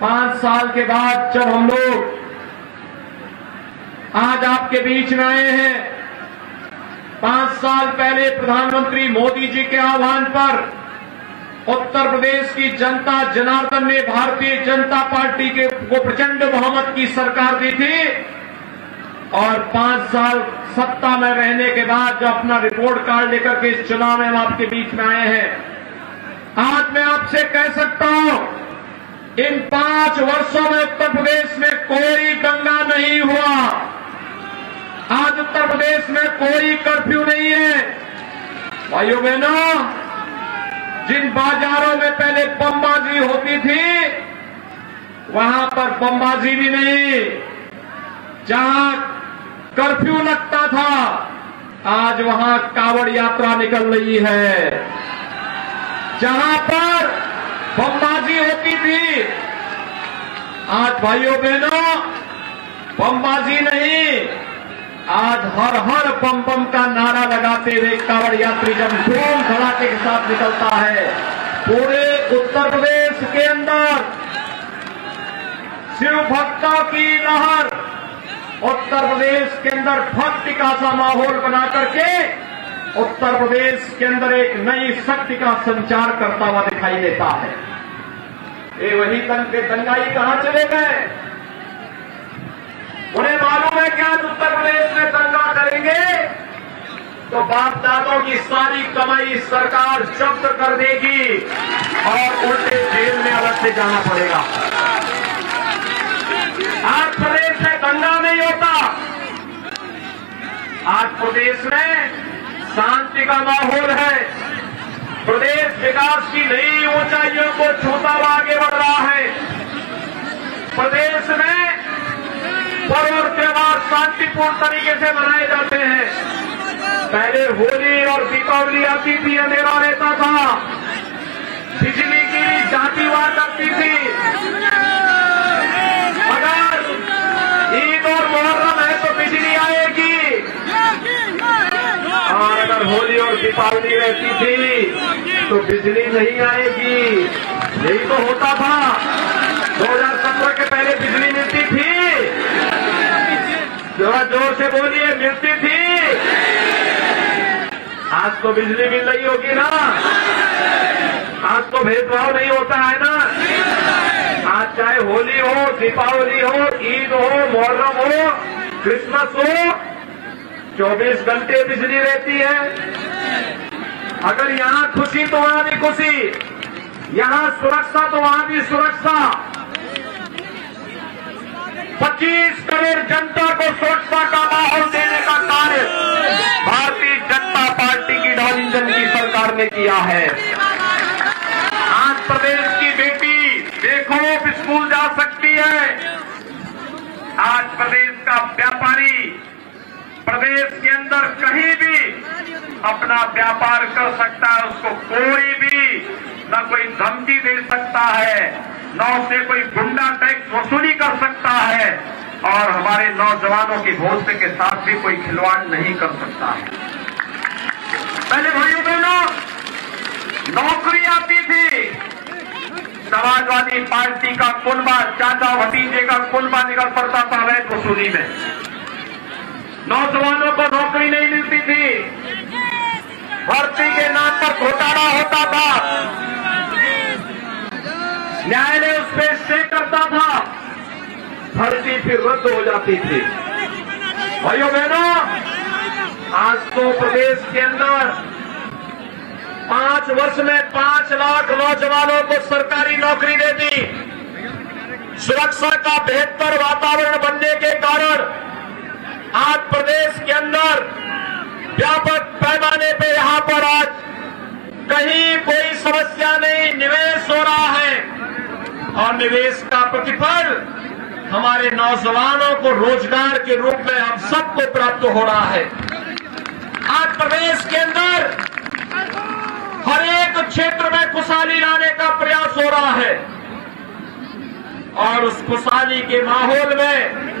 5 साल के बाद जब हम लोग आज आपके बीच में आए हैं, 5 साल पहले प्रधानमंत्री मोदी जी के आह्वान पर उत्तर प्रदेश की जनता जनार्दन ने भारतीय जनता पार्टी को प्रचंड बहुमत की सरकार दी थी और 5 साल सत्ता में रहने के बाद जब अपना रिपोर्ट कार्ड लेकर के इस चुनाव में हम आपके बीच में आए हैं, आज मैं आपसे कह सकता हूं, इन 5 वर्षों में उत्तर प्रदेश में कोई दंगा नहीं हुआ। आज उत्तर प्रदेश में कोई कर्फ्यू नहीं है। भाइयों बहनों, जिन बाजारों में पहले बमबाजी होती थी, वहां पर बमबाजी भी नहीं। जहां कर्फ्यू लगता था, आज वहां कावड़ यात्रा निकल रही है। जहां पर बमबाजी होती थी, आज भाइयों बहनों बमबाजी नहीं, आज हर हर बम बम का नारा लगाते हुए कावड़ यात्री जब धूम धड़ाके के साथ निकलता है, पूरे उत्तर प्रदेश के अंदर शिव भक्तों की लहर, उत्तर प्रदेश के अंदर भक्ति का सा माहौल बना करके उत्तर प्रदेश के अंदर एक नई शक्ति का संचार करता हुआ दिखाई देता है। ये वही दंगाई कहां चले गए? उन्हें मालूम है कि आज उत्तर प्रदेश में दंगा करेंगे तो बाप दादों की सारी कमाई सरकार जब्त कर देगी और उल्टे जेल में अलग से जाना पड़ेगा। आज प्रदेश में दंगा नहीं होता, आज प्रदेश में शांति का माहौल है। प्रदेश विकास की नई ऊंचाइयों को छूता हुआ आगे बढ़ रहा है। प्रदेश में पर्व और त्योहार शांतिपूर्ण तरीके से मनाए जाते हैं। पहले होली और दीपावली आती थी, अंधेरा रहता था, बिजली की भी जाती हुआ करती थी। अगर ईद और मुहर्रम है तो बिजली आएगी, और अगर होली और दीपावली रहती थी तो बिजली नहीं आएगी। यही तो होता था। 2017 के पहले बिजली मिलती थी, जरा जोर से बोलिए, मिलती थी। आज तो बिजली मिल रही होगी ना, आज तो भेदभाव नहीं होता है ना। आज चाहे होली हो, दीपावली हो, ईद हो, मुहर्रम हो, क्रिसमस हो, 24 घंटे बिजली रहती है। अगर यहां खुशी तो वहां भी खुशी, यहां सुरक्षा तो वहां भी सुरक्षा। 25 करोड़ जनता को सुरक्षा का माहौल देने का कार्य भारतीय जनता पार्टी की डबल इंजन की सरकार ने किया है। आज प्रदेश की बेटी बेखौफ स्कूल जा सकती है। आज प्रदेश का व्यापारी प्रदेश के अंदर कहीं भी अपना व्यापार कर सकता है। उसको कोई भी न कोई धमकी दे सकता है, न उससे कोई गुंडा टैक्स वसूली कर सकता है, और हमारे नौजवानों के भविष्य के साथ भी कोई खिलवाड़ नहीं कर सकता है। पहले भाइयों बहनों नौकरी आती थी, समाजवादी पार्टी का कुनबा, चाचा भतीजे का कुनबा निकल पड़ता था अवैध वसूली में। नौजवानों को नौकरी नहीं मिलती थी, भर्ती के नाम पर घोटाला होता था, न्यायालय उस पर स्टे करता था, भर्ती फिर रद्द हो जाती थी। भाइयों बहनों, आज तो प्रदेश के अंदर 5 वर्ष में 5 लाख नौजवानों को सरकारी नौकरी दे दी। सुरक्षा का बेहतर वातावरण बनने के कारण आज प्रदेश के अंदर व्यापक पैमाने पे यहां पर आज कहीं कोई समस्या नहीं, निवेश हो रहा है, और निवेश का प्रतिफल हमारे नौजवानों को रोजगार के रूप में हम सबको प्राप्त हो रहा है। आज प्रदेश के अंदर हर एक क्षेत्र में खुशहाली लाने का प्रयास हो रहा है, और उस खुशहाली के माहौल में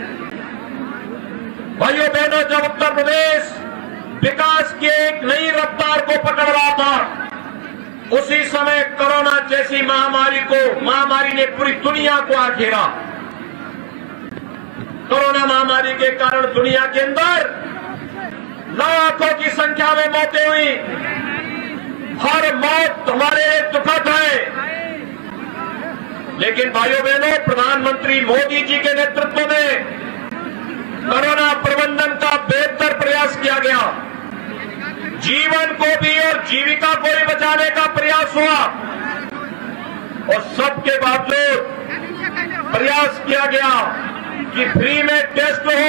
भाइयों बहनों, जब उत्तर प्रदेश विकास की एक नई रफ्तार को पकड़ रहा था, उसी समय कोरोना जैसी महामारी ने पूरी दुनिया को घेरा। कोरोना महामारी के कारण दुनिया के अंदर लाखों की संख्या में मौतें हुई। हर मौत हमारे लिए दुखद है, लेकिन भाइयों बहनों, प्रधानमंत्री मोदी जी के नेतृत्व में कोरोना प्रबंधन का बेहतर प्रयास किया गया। जीवन को भी और जीविका को भी बचाने का प्रयास हुआ और सबके बावजूद प्रयास किया गया कि फ्री में टेस्ट हो,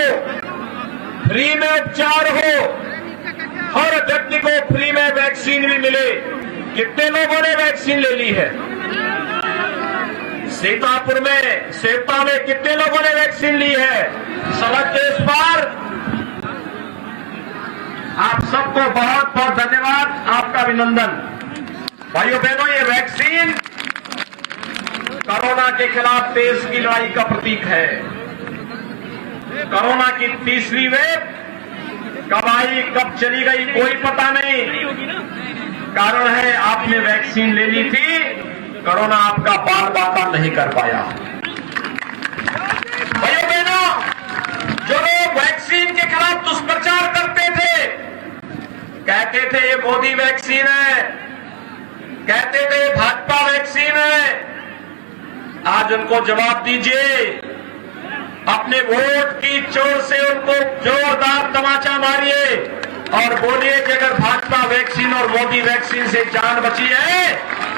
फ्री में उपचार हो, हर व्यक्ति को फ्री में वैक्सीन भी मिले। कितने लोगों ने वैक्सीन ले ली है? सीतापुर में, सेवता में कितने लोगों ने वैक्सीन ली है? सड़क के इस पार आप सबको बहुत बहुत धन्यवाद, आपका अभिनंदन। भाइयों बहनों, ये वैक्सीन कोरोना के खिलाफ देश की लड़ाई का प्रतीक है। कोरोना की तीसरी वेव कब आई, कब चली गई, कोई पता नहीं। कारण है आपने वैक्सीन ले ली थी, कोरोना आपका बाल बाका नहीं कर पाया। भाइयों बहनों, जो लोग वैक्सीन के खिलाफ दुष्प्रचार करते थे, कहते थे ये मोदी वैक्सीन है, कहते थे ये भाजपा वैक्सीन है, आज उनको जवाब दीजिए। अपने वोट की चोट से उनको जोरदार तमाचा मारिए और बोलिए कि अगर भाजपा वैक्सीन और मोदी वैक्सीन से जान बची है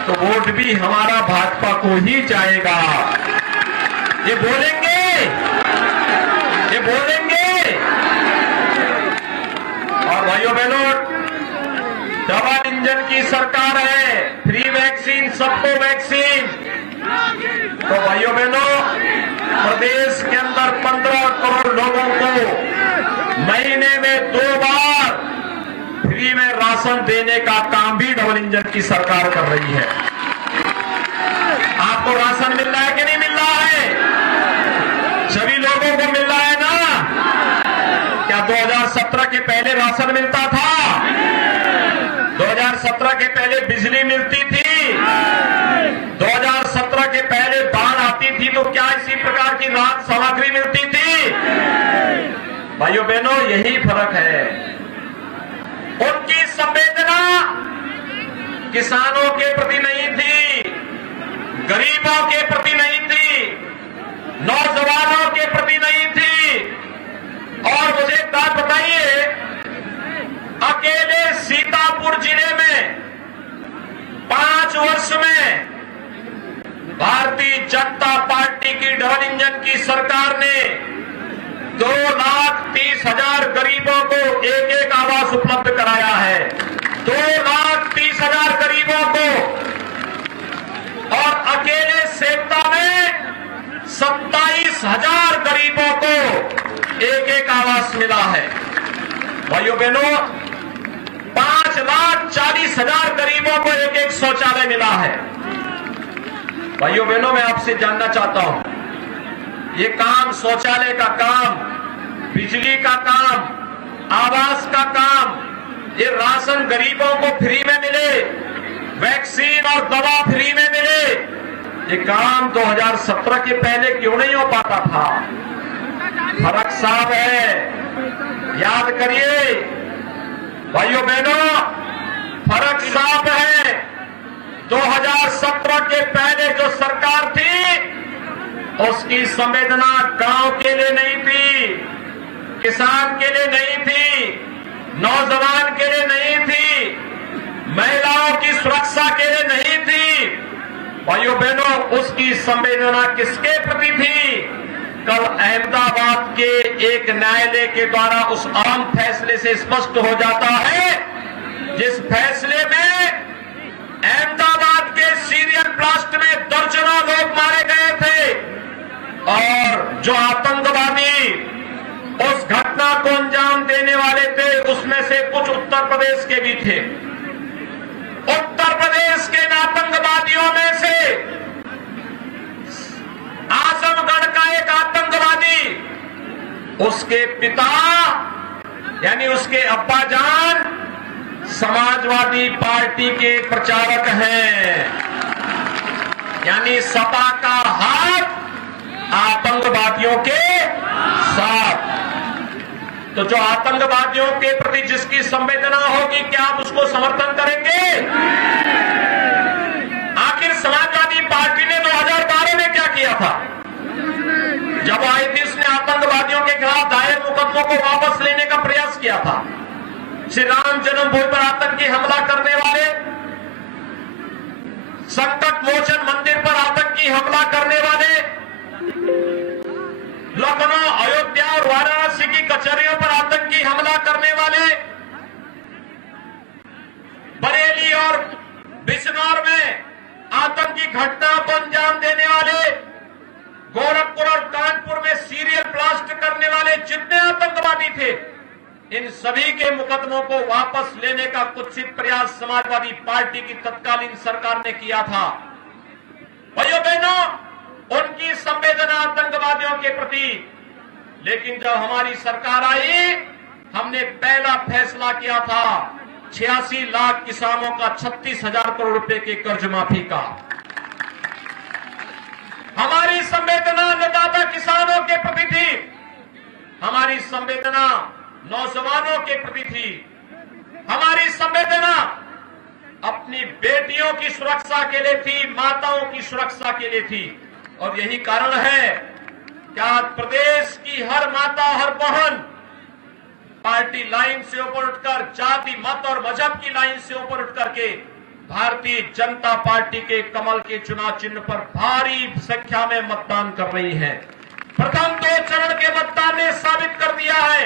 तो वोट भी हमारा भाजपा को ही जाएगा। ये बोलेंगे, ये बोलेंगे। और भाइयों बहनों, डबल इंजन की सरकार है, फ्री वैक्सीन, सबको वैक्सीन। तो भाइयों बहनों, प्रदेश के अंदर 15 करोड़ लोगों को महीने में 2 बार फ्री में राशन देने का काम भी डबल इंजन की सरकार कर रही है। आपको राशन मिल रहा है कि नहीं मिल रहा है? सभी लोगों को मिल रहा है ना? क्या 2017 के पहले राशन मिलता था? 2017 के पहले बिजली मिलती थी? 2017 के पहले बाढ़ आती थी तो क्या इसी प्रकार की राहत सामग्री मिलती थी? भाइयों बहनों, यही फर्क है। उनकी संवेदना किसानों के प्रति नहीं थी, गरीबों के प्रति नहीं थी, नौजवानों के प्रति नहीं थी। और मुझे एक बात बताइए, अकेले सीतापुर जिले में 5 वर्ष में भारतीय जनता पार्टी की डबल इंजन की सरकार ने 2,30,000 गरीबों को एक आवास उपलब्ध कराया है। 2,30,000 गरीबों को। और अकेले सेवता में 27,000 गरीबों को एक आवास मिला है। भाइयों बहनों, 5,40,000 गरीबों को एक शौचालय मिला है। भाइयों बहनों, मैं आपसे जानना चाहता हूं, ये काम, शौचालय का काम, बिजली का काम, आवास का काम, ये राशन गरीबों को फ्री में मिले, वैक्सीन और दवा फ्री में मिले, ये काम 2017 के पहले क्यों नहीं हो पाता था? फर्क साफ है, याद करिए। भाइयों बहनों, फर्क साफ है। 2017 के पहले जो सरकार थी, उसकी संवेदना गांव के लिए नहीं थी, किसान के लिए नहीं थी, नौजवान के लिए नहीं थी, महिलाओं की सुरक्षा के लिए नहीं थी। भाइयों बहनों, उसकी संवेदना किसके प्रति थी? कल अहमदाबाद के एक न्यायालय के द्वारा उस अहम फैसले से स्पष्ट हो जाता है, जिस फैसले में अहमदाबाद के सीरियल ब्लास्ट में दर्जनों लोग मारे गए थे और जो आतंकवादी उस घटना को अंजाम देने वाले थे, उसमें से कुछ उत्तर प्रदेश के भी थे। उत्तर प्रदेश के आतंकवादियों में से आजमगढ़ का एक आतंकवादी, उसके पिता यानी उसके अब्बाजान समाजवादी पार्टी के प्रचारक हैं, यानी सपा का हाथ आतंकवादियों के साथ। तो जो आतंकवादियों के प्रति जिसकी संवेदना होगी, क्या आप उसको समर्थन करेंगे? आखिर समाजवादी पार्टी ने 2012 में क्या किया था? जब आई थी, उसने आतंकवादियों के खिलाफ दायर मुकदमों को वापस लेने का प्रयास किया था। श्री राम जन्मभूमि पर आतंकी हमला करने वाले, संकट मोचन मंदिर पर आतंकी हमला करने वाले, लखनऊ, अयोध्या और वाराणसी की कचहरियों पर आतंकी हमला करने वाले, बरेली और बिजनौर में आतंकी घटना को अंजाम देने वाले, गोरखपुर और कानपुर में सीरियल ब्लास्ट करने वाले जितने आतंकवादी थे, इन सभी के मुकदमों को वापस लेने का कुत्सित प्रयास समाजवादी पार्टी की तत्कालीन सरकार ने किया था। भाइयों बहनों, उनकी संवेदना आतंकवादियों के प्रति, लेकिन जब हमारी सरकार आई, हमने पहला फैसला किया था 86 लाख किसानों का 36,000 करोड़ रुपए के कर्ज माफी का। हमारी संवेदना अन्नदाता किसानों के प्रति थी, हमारी संवेदना नौजवानों के प्रति थी, हमारी संवेदना अपनी बेटियों की सुरक्षा के लिए थी, माताओं की सुरक्षा के लिए थी। और यही कारण है कि आज प्रदेश की हर माता, हर बहन पार्टी लाइन से ऊपर उठकर, जाति, मत और मजहब की लाइन से ऊपर उठ करके भारतीय जनता पार्टी के कमल के चुनाव चिन्ह पर भारी संख्या में मतदान कर रही है। प्रथम 2 चरण के मतदान ने साबित कर दिया है,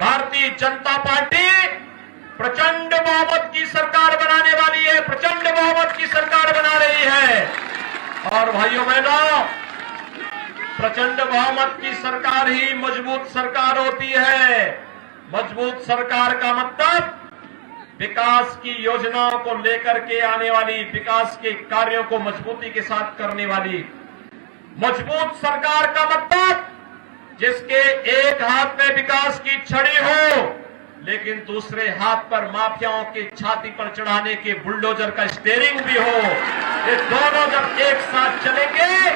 भारतीय जनता पार्टी प्रचंड बहुमत की सरकार बनाने वाली है, प्रचंड बहुमत की सरकार बना रही है। और भाइयों बहनों, प्रचंड बहुमत की सरकार ही मजबूत सरकार होती है। मजबूत सरकार का मतलब विकास की योजनाओं को लेकर के आने वाली, विकास के कार्यों को मजबूती के साथ करने वाली। मजबूत सरकार का मतलब जिसके एक हाथ में विकास की छड़ी हो, लेकिन दूसरे हाथ पर माफियाओं की छाती पर चढ़ाने के बुलडोजर का स्टीयरिंग भी हो। ये दोनों जब एक साथ चलेंगे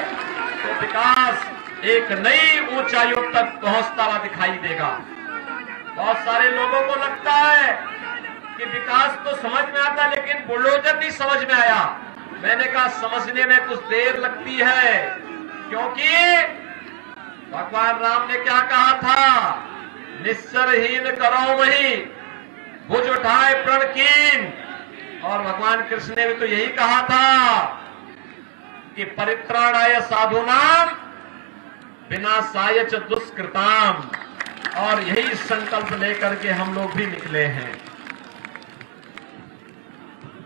तो विकास एक नई ऊंचाइयों तक पहुंचता हुआ दिखाई देगा। बहुत सारे लोगों को लगता है कि विकास तो समझ में आता, लेकिन बुलडोजर नहीं समझ में आया। मैंने कहा समझने में कुछ देर लगती है, क्योंकि भगवान राम ने क्या कहा था? निस्सरहीन करो वही, भुज उठाए प्रण कीन। और भगवान कृष्ण ने भी तो यही कहा था कि परित्राणाय साधूनाम विनाशाय च दुष्कृताम। और यही संकल्प लेकर के हम लोग भी निकले हैं।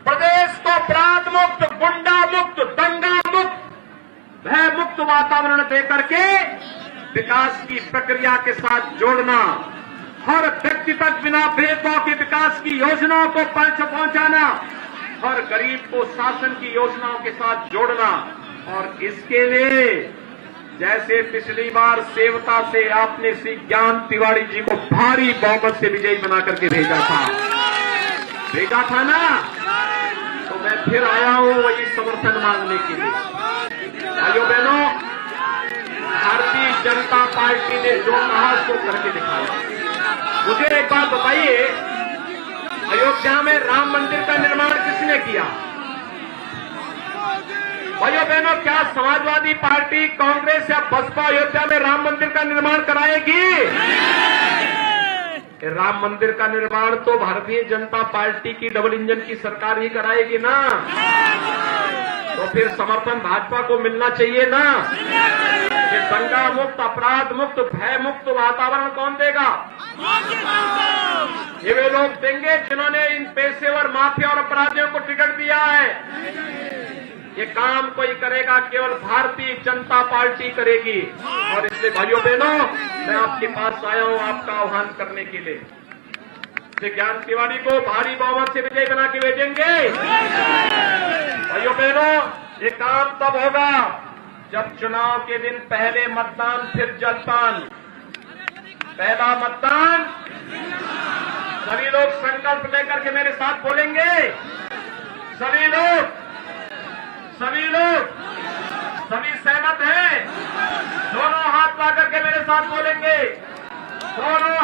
प्रदेश को अपराध मुक्त, गुंडा मुक्त, दंगा मुक्त, भय मुक्त वातावरण देकर के विकास की प्रक्रिया के साथ जोड़ना, हर व्यक्ति तक बिना भेदभाव के विकास की योजनाओं को पहुंचाना, हर गरीब को शासन की योजनाओं के साथ जोड़ना। और इसके लिए जैसे पिछली बार सेवता से आपने श्री ज्ञान तिवारी जी को भारी बहुमत से विजयी बना करके भेजा था ना, तो मैं फिर आया हूं वही समर्थन मांगने के लिए। भाइयों बहनों, भारतीय जनता पार्टी ने जो कहा उसको करके दिखाया। मुझे एक बात बताइए, अयोध्या में राम मंदिर का निर्माण किसने किया? भाइयों बहनों, क्या समाजवादी पार्टी, कांग्रेस या बसपा अयोध्या में राम मंदिर का निर्माण कराएगी? राम मंदिर का निर्माण तो भारतीय जनता पार्टी की डबल इंजन की सरकार ही कराएगी ना, तो फिर समर्थन भाजपा को मिलना चाहिए ना। ये दंगा मुक्त, अपराध मुक्त, भय मुक्त वातावरण कौन देगा? ये वे लोग देंगे जिन्होंने इन पेशेवर माफिया और अपराधियों को टिकट दिया है। ये काम कोई करेगा, केवल भारतीय जनता पार्टी करेगी। और इसलिए भाइयों बहनों, मैं आपके पास आया हूं आपका आह्वान करने के लिए। श्री ज्ञान तिवारी को भारी बहुमत से विजयी बना के भेजेंगे। भाइयों बहनों, ये काम तब होगा जब चुनाव के दिन पहले मतदान फिर जलपान। पहला मतदान सभी लोग संकल्प लेकर के मेरे साथ बोलेंगे। सभी लोग सभी सहमत हैं? दोनों हाथ ला करके मेरे साथ बोलेंगे। दोनों